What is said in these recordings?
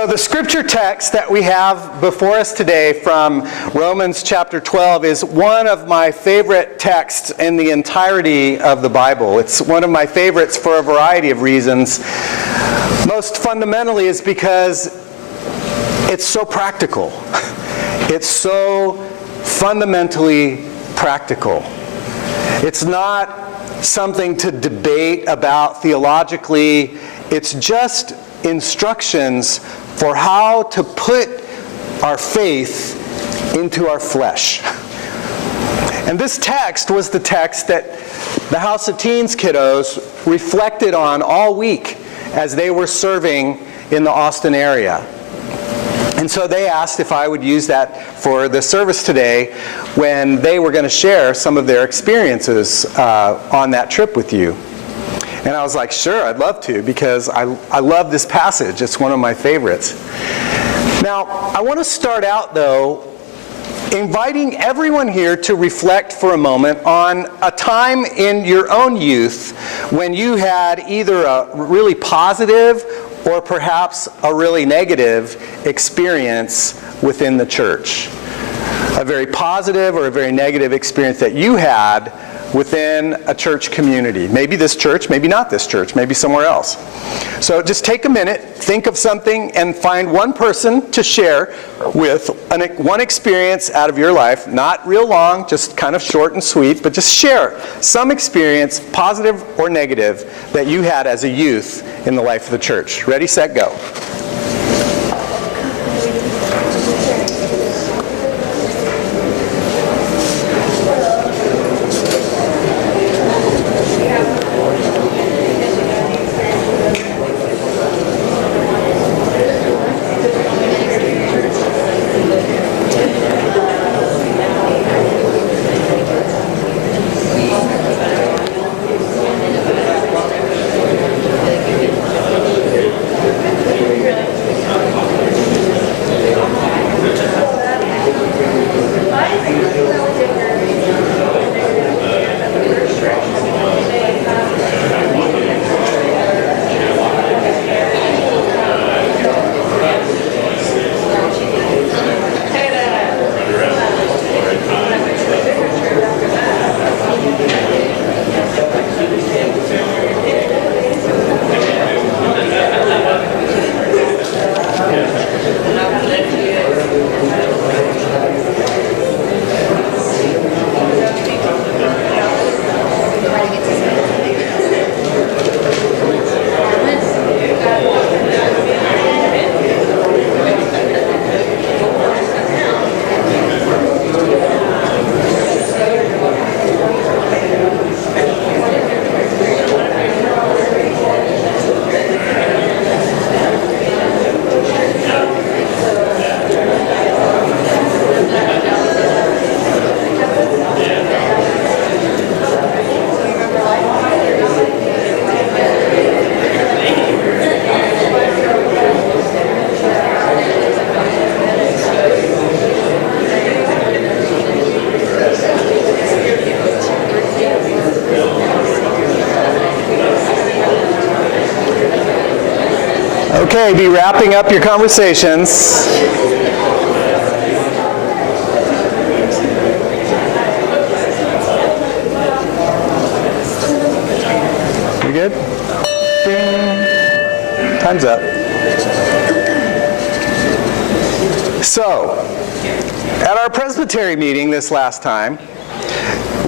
So the scripture text that we have before us today from Romans chapter 12 is one of my favorite texts in the entirety of the Bible. It's one of my favorites for a variety of reasons. Most fundamentally is because it's so practical. It's so fundamentally practical. It's not something to debate about theologically. It's just instructions for how to put our faith into our flesh. And this text was the text that the House of Teens kiddos reflected on all week as they were serving in the Austin area. And so they asked if I would use that for the service today when they were going to share some of their experiences on that trip with you. And I was like, sure, I'd love to, because I love this passage. It's one of my favorites. Now, I want to start out, though, inviting everyone here to reflect for a moment on a time in your own youth when you had either a really positive or perhaps a really negative experience within the church. A very positive or a very negative experience that you had within a church community. Maybe this church, maybe not this church, maybe somewhere else. So just take a minute, think of something, and find one person to share with one experience out of your life. Not real long, just kind of short and sweet, but just share some experience, positive or negative, that you had as a youth in the life of the church. Ready, set, go. Okay, be wrapping up your conversations. You good? Ding. Time's up. So, at our presbytery meeting this last time,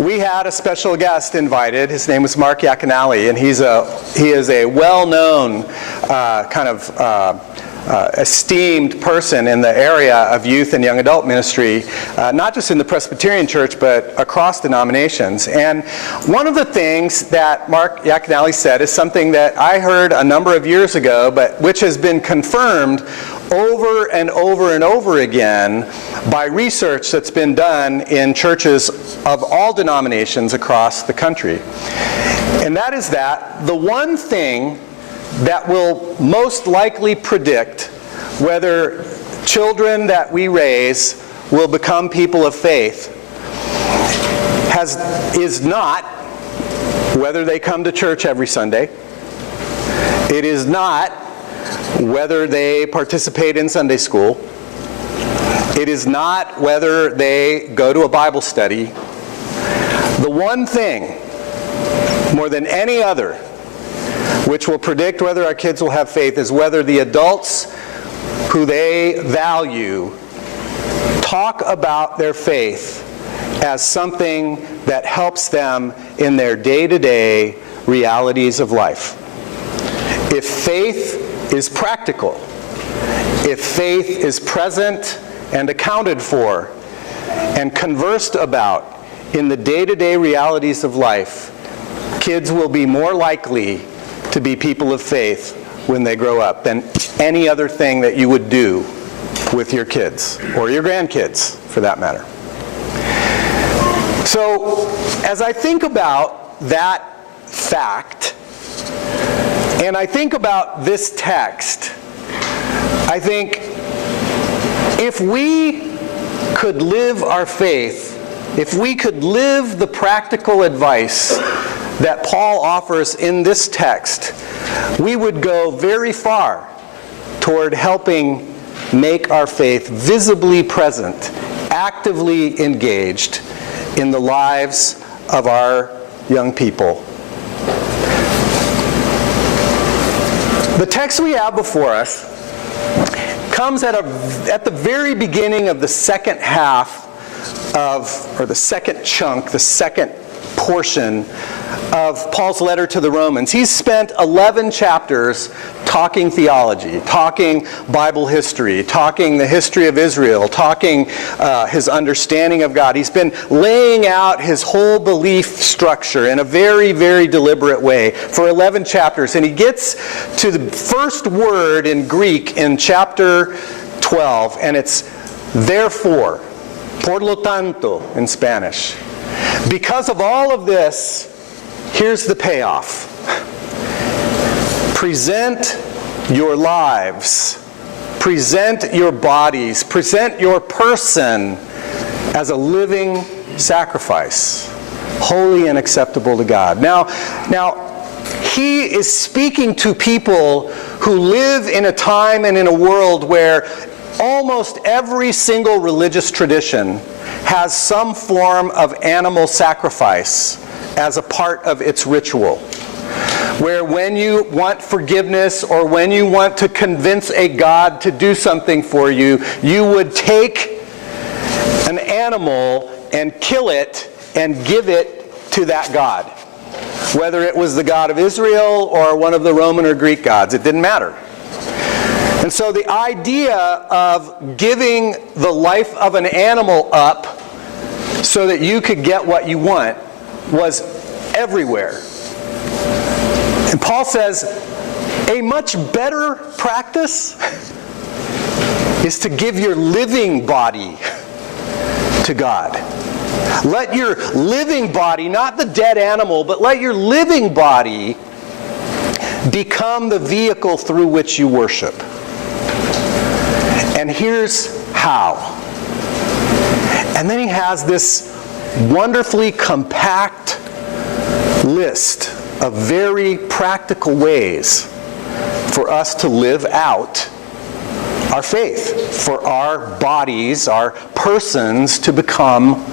we had a special guest invited. His name was Mark Yaconelli, and he is a well-known esteemed person in the area of youth and young adult ministry, not just in the Presbyterian Church, but across denominations. And one of the things that Mark Yaconelli said is something that I heard a number of years ago, but which has been confirmed over and over and over again by research that's been done in churches of all denominations across the country. And that is that the one thing that will most likely predict whether children that we raise will become people of faith is not whether they come to church every Sunday. It is not whether they participate in Sunday school. It is not whether they go to a Bible study. The one thing, more than any other, which will predict whether our kids will have faith is whether the adults who they value talk about their faith as something that helps them in their day-to-day realities of life. If faith is practical, if faith is present and accounted for and conversed about in the day-to-day realities of life, kids will be more likely to be people of faith when they grow up than any other thing that you would do with your kids, or your grandkids, for that matter. So, as I think about that fact, and I think about this text, I think if we could live our faith, if we could live the practical advice that Paul offers in this text, we would go very far toward helping make our faith visibly present, actively engaged in the lives of our young people. The text we have before us comes at the very beginning of the second half or the second chunk, the second portion of Paul's letter to the Romans. He's spent 11 chapters talking theology, talking Bible history, talking the history of Israel, talking his understanding of God. He's been laying out his whole belief structure in a very, very deliberate way for 11 chapters. And he gets to the first word in Greek in chapter 12, and it's therefore, por lo tanto in Spanish. Because of all of this, here's the payoff. Present your lives, present your bodies, present your person as a living sacrifice, holy and acceptable to God. Now, he is speaking to people who live in a time and in a world where almost every single religious tradition has some form of animal sacrifice as a part of its ritual. Where when you want forgiveness or when you want to convince a God to do something for you, you would take an animal and kill it and give it to that God. Whether it was the God of Israel or one of the Roman or Greek gods, it didn't matter. And so the idea of giving the life of an animal up so that you could get what you want was everywhere. And Paul says, a much better practice is to give your living body to God. Let your living body, not the dead animal, but let your living body become the vehicle through which you worship. And here's how. And then he has this wonderfully compact list of very practical ways for us to live out our faith, for our bodies, our persons to become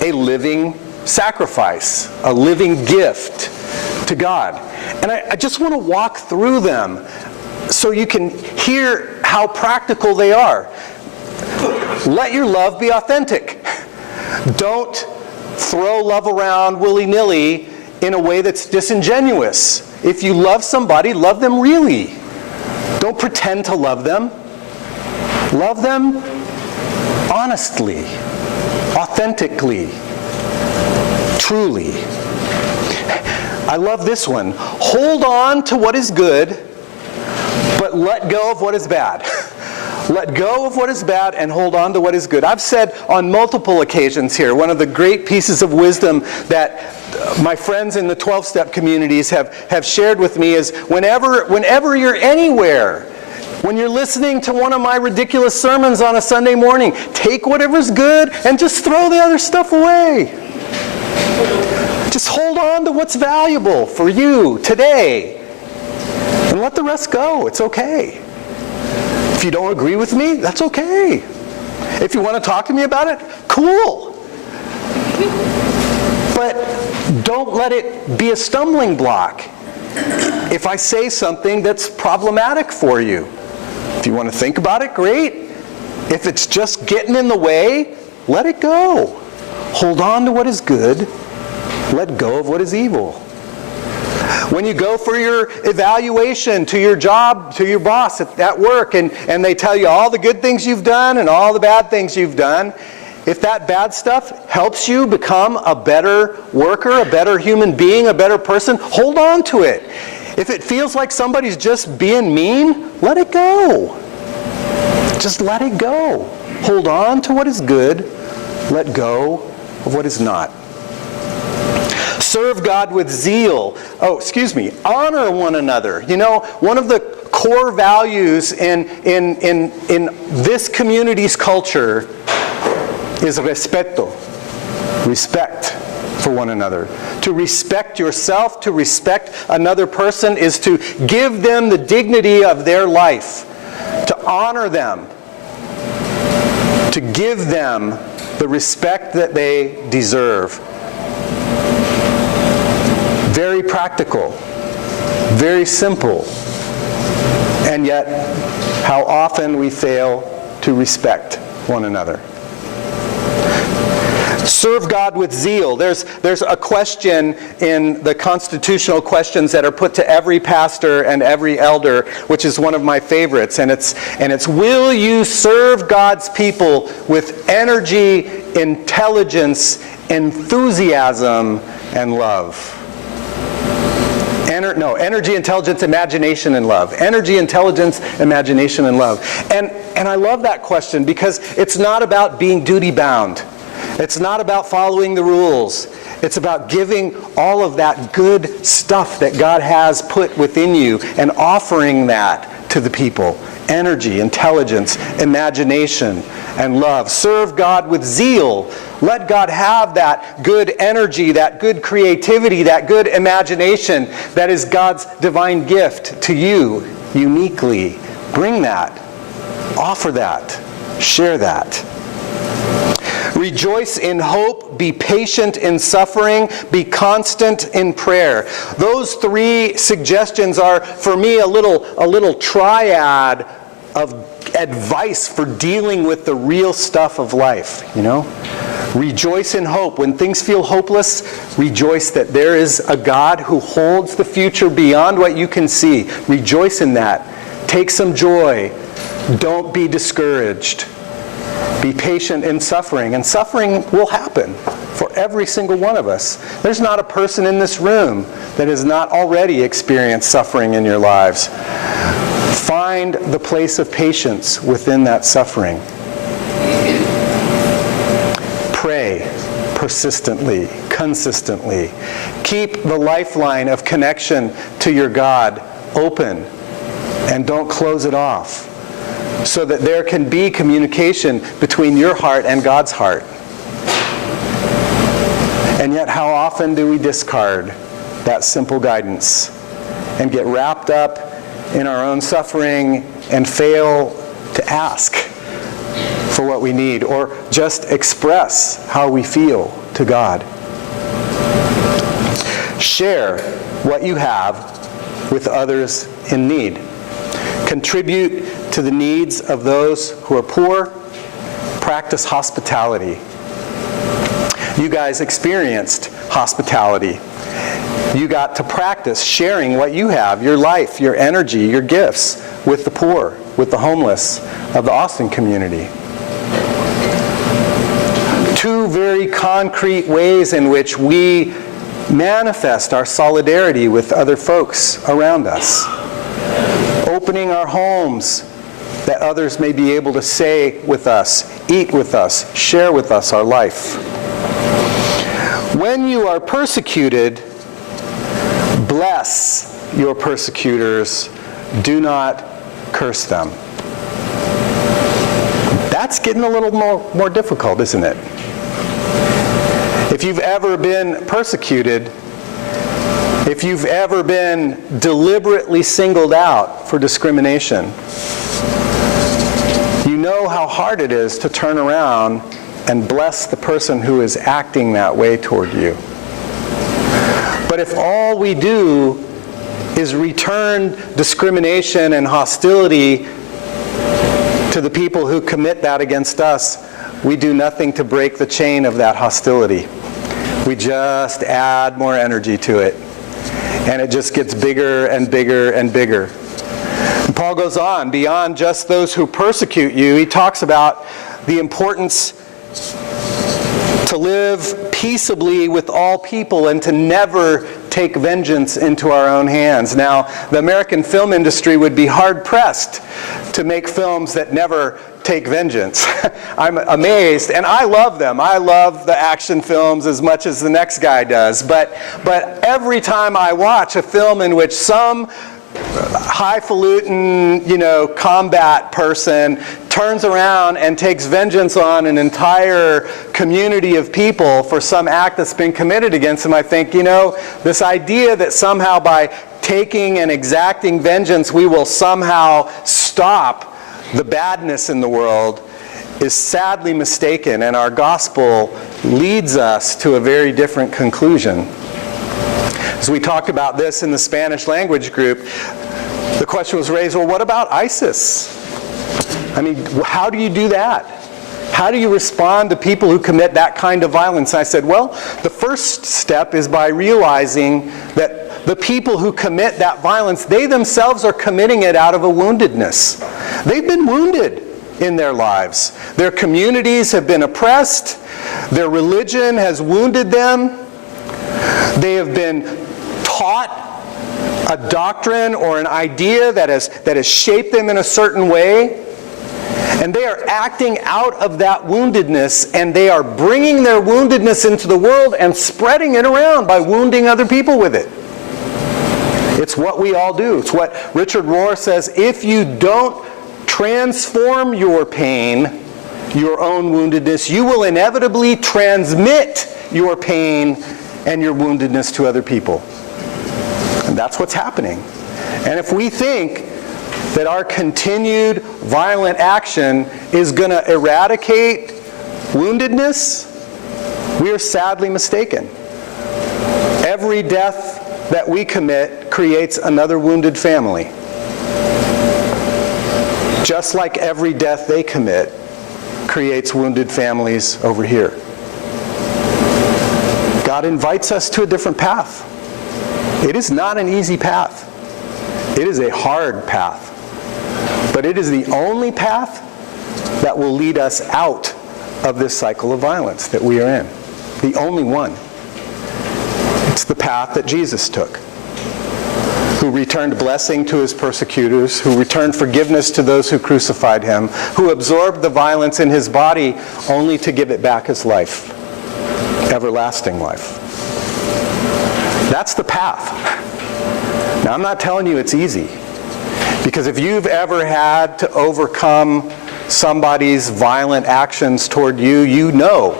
a living sacrifice, a living gift to God. And I just want to walk through them so you can hear how practical they are. Let your love be authentic. Don't throw love around willy-nilly in a way that's disingenuous. If you love somebody, love them really. Don't pretend to love them. Love them honestly, authentically, truly. I love this one. Hold on to what is good, but let go of what is bad. Let go of what is bad and hold on to what is good. I've said on multiple occasions here, one of the great pieces of wisdom that my friends in the 12-step communities have shared with me is whenever you're anywhere, when you're listening to one of my ridiculous sermons on a Sunday morning, take whatever's good and just throw the other stuff away. Just hold on to what's valuable for you today. And let the rest go. It's okay. If you don't agree with me, that's okay. If you want to talk to me about it, cool. But don't let it be a stumbling block if I say something that's problematic for you. If you want to think about it, great. If it's just getting in the way, let it go. Hold on to what is good. Let go of what is evil. When you go for your evaluation to your job, to your boss at work, and they tell you all the good things you've done and all the bad things you've done, if that bad stuff helps you become a better worker, a better human being, a better person, hold on to it. If it feels like somebody's just being mean, let it go. Just let it go. Hold on to what is good. Let go of what is not. Serve God with zeal. Honor one another. You know, one of the core values in this community's culture is respeto. Respect for one another. To respect yourself, to respect another person, is to give them the dignity of their life. To honor them. To give them the respect that they deserve. Very practical, very simple, and yet how often we fail to respect one another. Serve God with zeal. There's a question in the constitutional questions that are put to every pastor and every elder, which is one of my favorites, and it's will you serve God's people with energy, intelligence, enthusiasm, and love? Energy, intelligence, imagination, and love. Energy, intelligence, imagination, and love. And I love that question because it's not about being duty-bound. It's not about following the rules. It's about giving all of that good stuff that God has put within you and offering that to the people. Energy, intelligence, imagination, and love. Serve God with zeal. Let God have that good energy, that good creativity, that good imagination that is God's divine gift to you uniquely. Bring that. Offer that. Share that. Rejoice in hope, be patient in suffering, be constant in prayer. Those three suggestions are, for me, a little triad of advice for dealing with the real stuff of life, you know? Rejoice in hope. When things feel hopeless, rejoice that there is a God who holds the future beyond what you can see. Rejoice in that. Take some joy. Don't be discouraged. Be patient in suffering, and suffering will happen for every single one of us. There's not a person in this room that has not already experienced suffering in your lives. Find the place of patience within that suffering. Pray persistently, consistently. Keep the lifeline of connection to your God open, and don't close it off, so that there can be communication between your heart and God's heart. And yet, how often do we discard that simple guidance and get wrapped up in our own suffering and fail to ask for what we need or just express how we feel to God? Share what you have with others in need. Contribute to the needs of those who are poor. Practice hospitality. You guys experienced hospitality. You got to practice sharing what you have, your life, your energy, your gifts with the poor, with the homeless of the Austin community. Two very concrete ways in which we manifest our solidarity with other folks around us. Opening our homes that others may be able to say with us, eat with us, share with us our life. When you are persecuted, bless your persecutors. Do not curse them. That's getting a little more difficult, isn't it? If you've ever been persecuted, If you've ever been deliberately singled out for discrimination, you know how hard it is to turn around and bless the person who is acting that way toward you. But if all we do is return discrimination and hostility to the people who commit that against us, we do nothing to break the chain of that hostility. We just add more energy to it. And it just gets bigger and bigger and bigger. And Paul goes on, beyond just those who persecute you, he talks about the importance to live peaceably with all people and to never take vengeance into our own hands. Now, the American film industry would be hard-pressed to make films that never take vengeance. I'm amazed, and I love them. I love the action films as much as the next guy does. But every time I watch a film in which some highfalutin, combat person turns around and takes vengeance on an entire community of people for some act that's been committed against them, I think, this idea that somehow by taking and exacting vengeance we will somehow stop the badness in the world is sadly mistaken, and our gospel leads us to a very different conclusion. As we talked about this in the Spanish language group, the question was raised, well, what about ISIS? I mean, how do you do that? How do you respond to people who commit that kind of violence? And I said, well, the first step is by realizing that the people who commit that violence, they themselves are committing it out of a woundedness. They've been wounded in their lives. Their communities have been oppressed. Their religion has wounded them. They have been taught a doctrine or an idea that has shaped them in a certain way. And they are acting out of that woundedness, and they are bringing their woundedness into the world and spreading it around by wounding other people with it. It's what we all do. It's what Richard Rohr says, if you don't transform your pain, your own woundedness, you will inevitably transmit your pain and your woundedness to other people. And that's what's happening. And if we think that our continued violent action is going to eradicate woundedness, we are sadly mistaken. Every death that we commit creates another wounded family. Just like every death they commit creates wounded families over here. God invites us to a different path. It is not an easy path. It is a hard path. But it is the only path that will lead us out of this cycle of violence that we are in. The only one. It's the path that Jesus took, who returned blessing to his persecutors, who returned forgiveness to those who crucified him, who absorbed the violence in his body only to give it back as life, everlasting life. That's the path. Now, I'm not telling you it's easy, because if you've ever had to overcome somebody's violent actions toward you, you know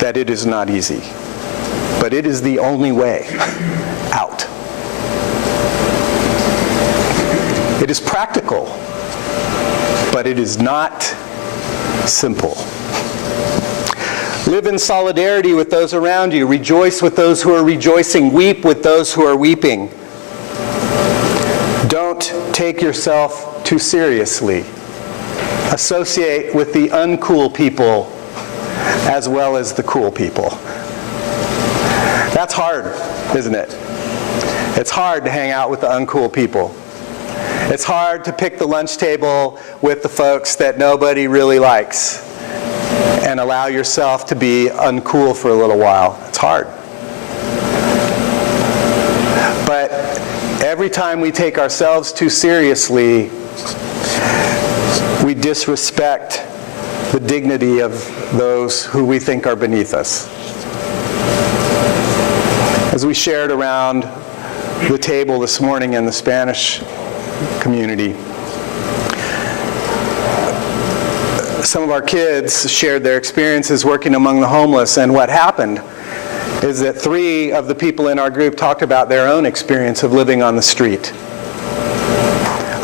that it is not easy. But it is the only way out. It is practical, but it is not simple. Live in solidarity with those around you. Rejoice with those who are rejoicing. Weep with those who are weeping. Don't take yourself too seriously. Associate with the uncool people as well as the cool people. That's hard, isn't it? It's hard to hang out with the uncool people. It's hard to pick the lunch table with the folks that nobody really likes and allow yourself to be uncool for a little while. It's hard. But every time we take ourselves too seriously, we disrespect the dignity of those who we think are beneath us. As we shared around the table this morning in the Spanish community, some of our kids shared their experiences working among the homeless, and what happened is that 3 of the people in our group talked about their own experience of living on the street,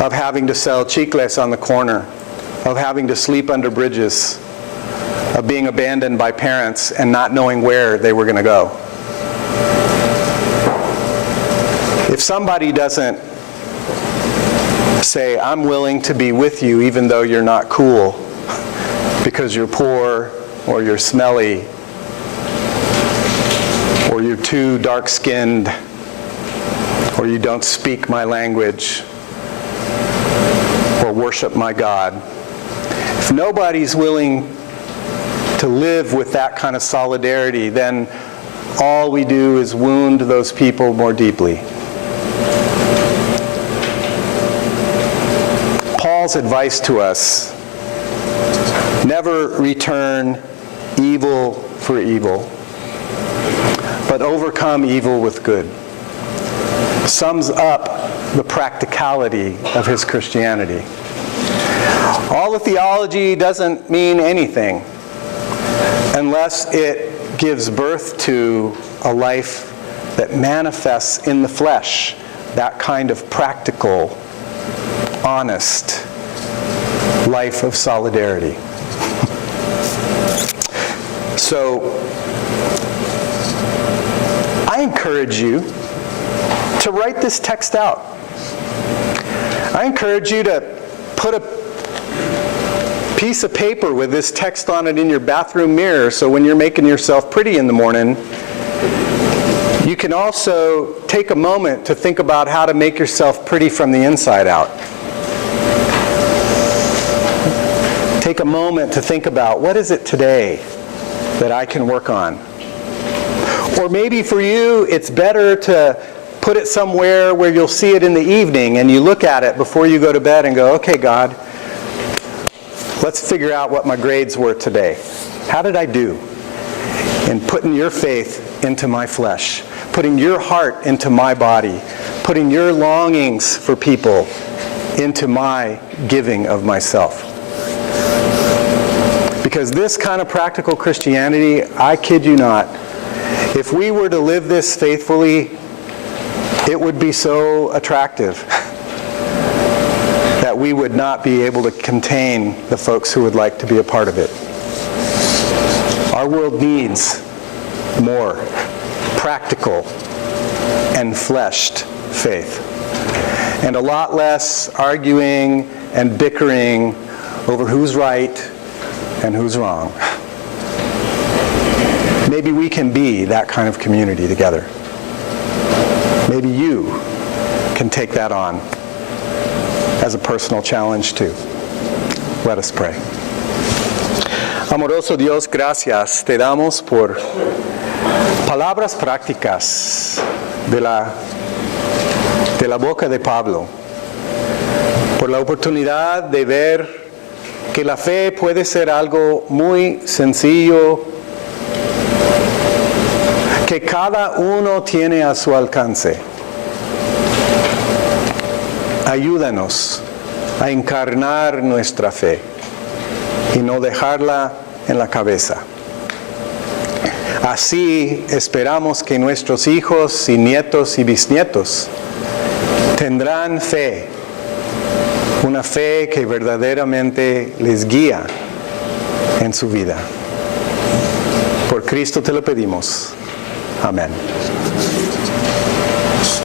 of having to sell chicles on the corner, of having to sleep under bridges, of being abandoned by parents and not knowing where they were going to go. If somebody doesn't say, I'm willing to be with you even though you're not cool because you're poor or you're smelly or you're too dark-skinned or you don't speak my language or worship my God, if nobody's willing to live with that kind of solidarity, then all we do is wound those people more deeply. Paul's advice to us, never return evil for evil, but overcome evil with good, sums up the practicality of his Christianity. All the theology doesn't mean anything unless it gives birth to a life that manifests in the flesh that kind of practical, honest life of solidarity. So, I encourage you to write this text out. I encourage you to put a piece of paper with this text on it in your bathroom mirror, so when you're making yourself pretty in the morning, you can also take a moment to think about how to make yourself pretty from the inside out. Take a moment to think about, what is it today that I can work on? Or maybe for you, it's better to put it somewhere where you'll see it in the evening and you look at it before you go to bed and go, okay, God, let's figure out what my grades were today. How did I do in putting your faith into my flesh, putting your heart into my body, putting your longings for people into my giving of myself? Because this kind of practical Christianity, I kid you not, if we were to live this faithfully, it would be so attractive that we would not be able to contain the folks who would like to be a part of it. Our world needs more practical and fleshed faith, and a lot less arguing and bickering over who's right and who's wrong. Maybe we can be that kind of community together. Maybe you can take that on as a personal challenge too. Let us pray. Amoroso Dios, gracias te damos por palabras prácticas de la boca de Pablo, por la oportunidad de ver que la fe puede ser algo muy sencillo, que cada uno tiene a su alcance. Ayúdanos a encarnar nuestra fe y no dejarla en la cabeza. Así esperamos que nuestros hijos y nietos y bisnietos tendrán fe, una fe que verdaderamente les guía en su vida. Por Cristo te lo pedimos. Amén.